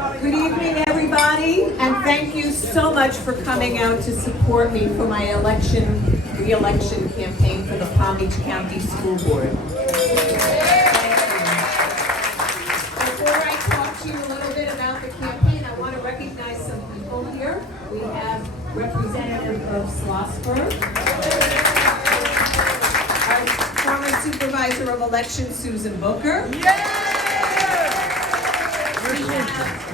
Good evening, everybody, and thank you so much for coming out to support me for my re-election campaign for the Palm Beach County School Board. Before I talk to you a little bit about the campaign, I want to recognize some people here. We have Representative of Schlossberg, our former Supervisor of Elections, Susan Booker.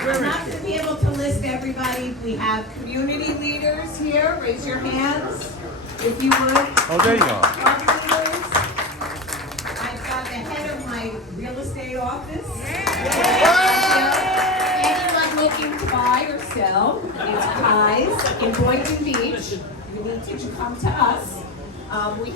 Not to be able to list everybody, we have community leaders here. Raise your hands if you would. Oh, there you go. I've got the head of my real estate office. Anyone looking to buy or sell, it's Kai's in Boynton Beach. You need to come to us. We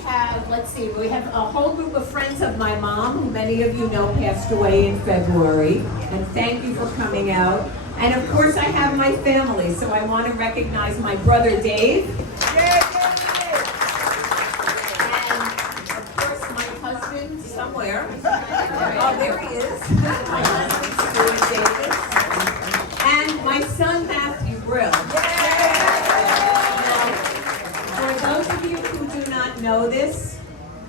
have a whole group of friends of my mom, who many of you know passed away in February, and thank you for coming out. And of course I have my family, so I want to recognize my brother Dave. And of course my husband somewhere. Oh, there he is. My husband, Stuart Davis. And my son, Matthew Brill. For those of you who do not know this,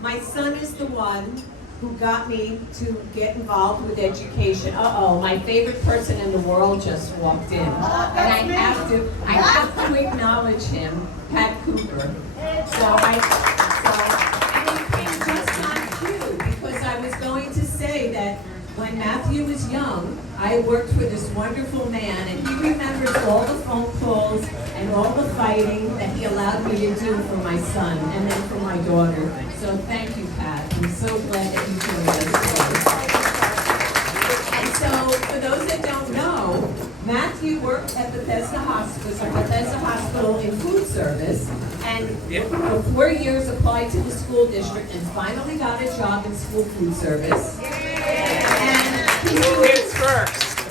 my son is the one who got me to get involved with education. My favorite person in the world just walked in. And I have to acknowledge him, Pat Cooper. And it came just on cue, because I was going to say that when Matthew was young, I worked with this wonderful man, and he remembers all the phone calls and all the fighting that he allowed me to do for my son and then for my daughter. So thank you, Pat. I'm so glad that you joined us today. And so, for those that don't know, Matthew worked at Bethesda Hospital in food service, and for 4 years applied to the school district and finally got a job in school food service. And he was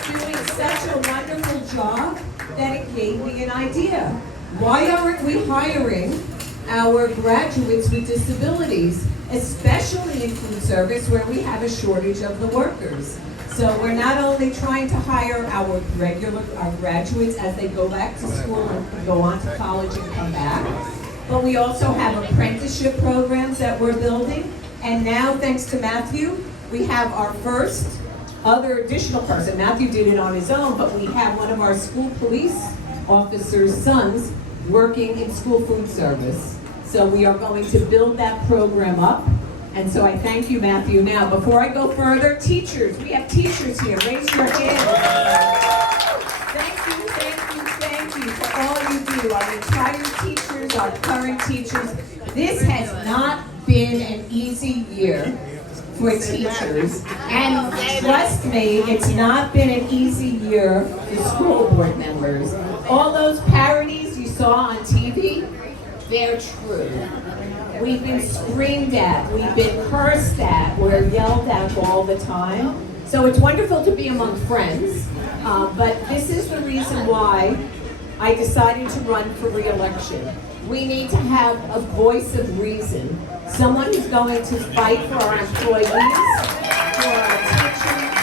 doing such a wonderful job that it gave me an idea. Why aren't we hiring our graduates with disabilities, especially in food service where we have a shortage of the workers? So we're not only trying to hire our graduates as they go back to school and go on to college and come back, but we also have apprenticeship programs that we're building. And now, thanks to Matthew, we have our first other additional person. Matthew did it on his own, but we have one of our school police officers' sons working in school food service. So we are going to build that program up. And so I thank you, Matthew. Now, before I go further, teachers. We have teachers here. Raise your hands. Thank you for all you do. Our retired teachers, our current teachers. This has not been an easy year for teachers. And trust me, it's not been an easy year for school board members. All those parodies you saw on TV, they're true. We've been screamed at, we've been cursed at, we're yelled at all the time. So it's wonderful to be among friends, but this is the reason why I decided to run for re-election. We need to have a voice of reason, someone who's going to fight for our employees, for our teachers,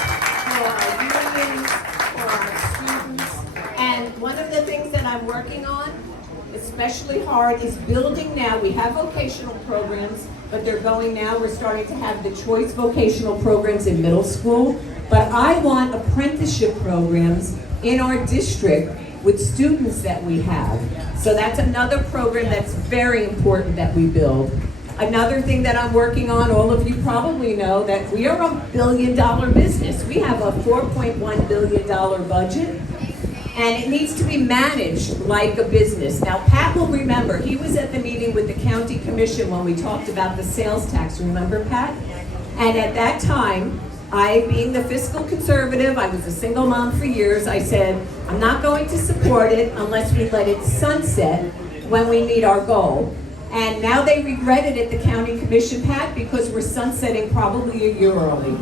for our unions, for our students. And one of the things that I'm working on, especially hard, is building now. We have vocational programs, but they're going now. We're starting to have the choice vocational programs in middle school. But I want apprenticeship programs in our district with students that we have. So that's another program that's very important that we build. Another thing that I'm working on, all of you probably know that we are a $1 billion business. We have a $4.1 billion budget. And it needs to be managed like a business. Now, Pat will remember, he was at the meeting with the county commission when we talked about the sales tax. Remember, Pat? And at that time, I, being the fiscal conservative, I was a single mom for years, I said, I'm not going to support it unless we let it sunset when we meet our goal. And now they regret it at the county commission, Pat, because we're sunsetting probably a year early.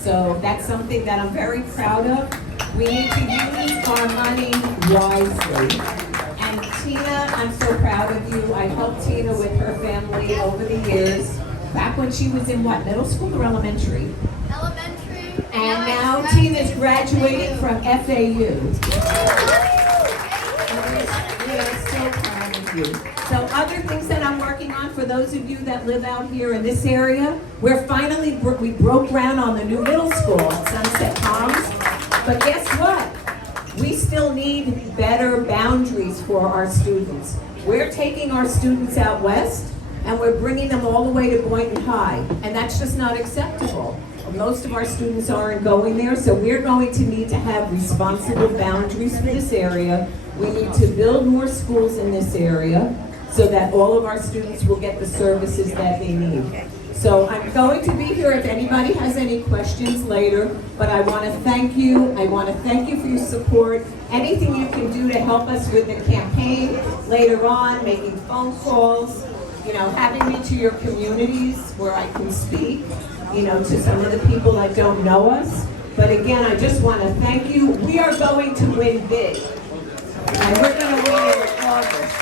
So that's something that I'm very proud of. We need to use our money wisely. And Tina, I'm so proud of you. I helped Tina with her family over the years. Back when she was in what, middle school or elementary? Elementary And now Tina's graduating from FAU. We are so proud of you. So other things that I'm working on for those of you that live out here in this area, we broke ground on the new middle school at Sunset Palms. But guess what? We still need better boundaries for our students. We're taking our students out west and we're bringing them all the way to Boynton High, and that's just not acceptable. Most of our students aren't going there, so we're going to need to have responsible boundaries for this area. We need to build more schools in this area so that all of our students will get the services that they need. So I'm going to be here if anybody has any questions later, but I want to thank you. I want to thank you for your support. Anything you can do to help us with the campaign later on, making phone calls, having me to your communities where I can speak, to some of the people that don't know us. But again, I just want to thank you. We are going to win big, and we're going to win in August.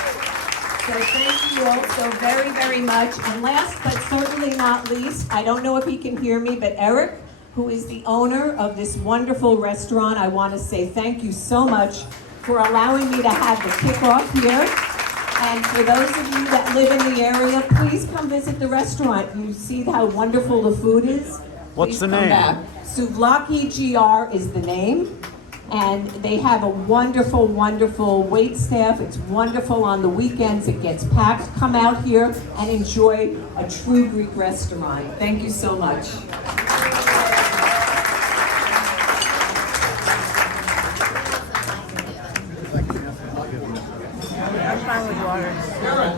So thank you all so very, very much. And last but certainly not least, I don't know if he can hear me, but Eric, who is the owner of this wonderful restaurant, I want to say thank you so much for allowing me to have the kickoff here. And for those of you that live in the area, please come visit the restaurant. You see how wonderful the food is? What's the Please come name? back. Souvlaki GR is the name. And they have a wonderful, wonderful wait staff. It's wonderful on the weekends. It gets packed. Come out here and enjoy a true Greek restaurant. Thank you so much.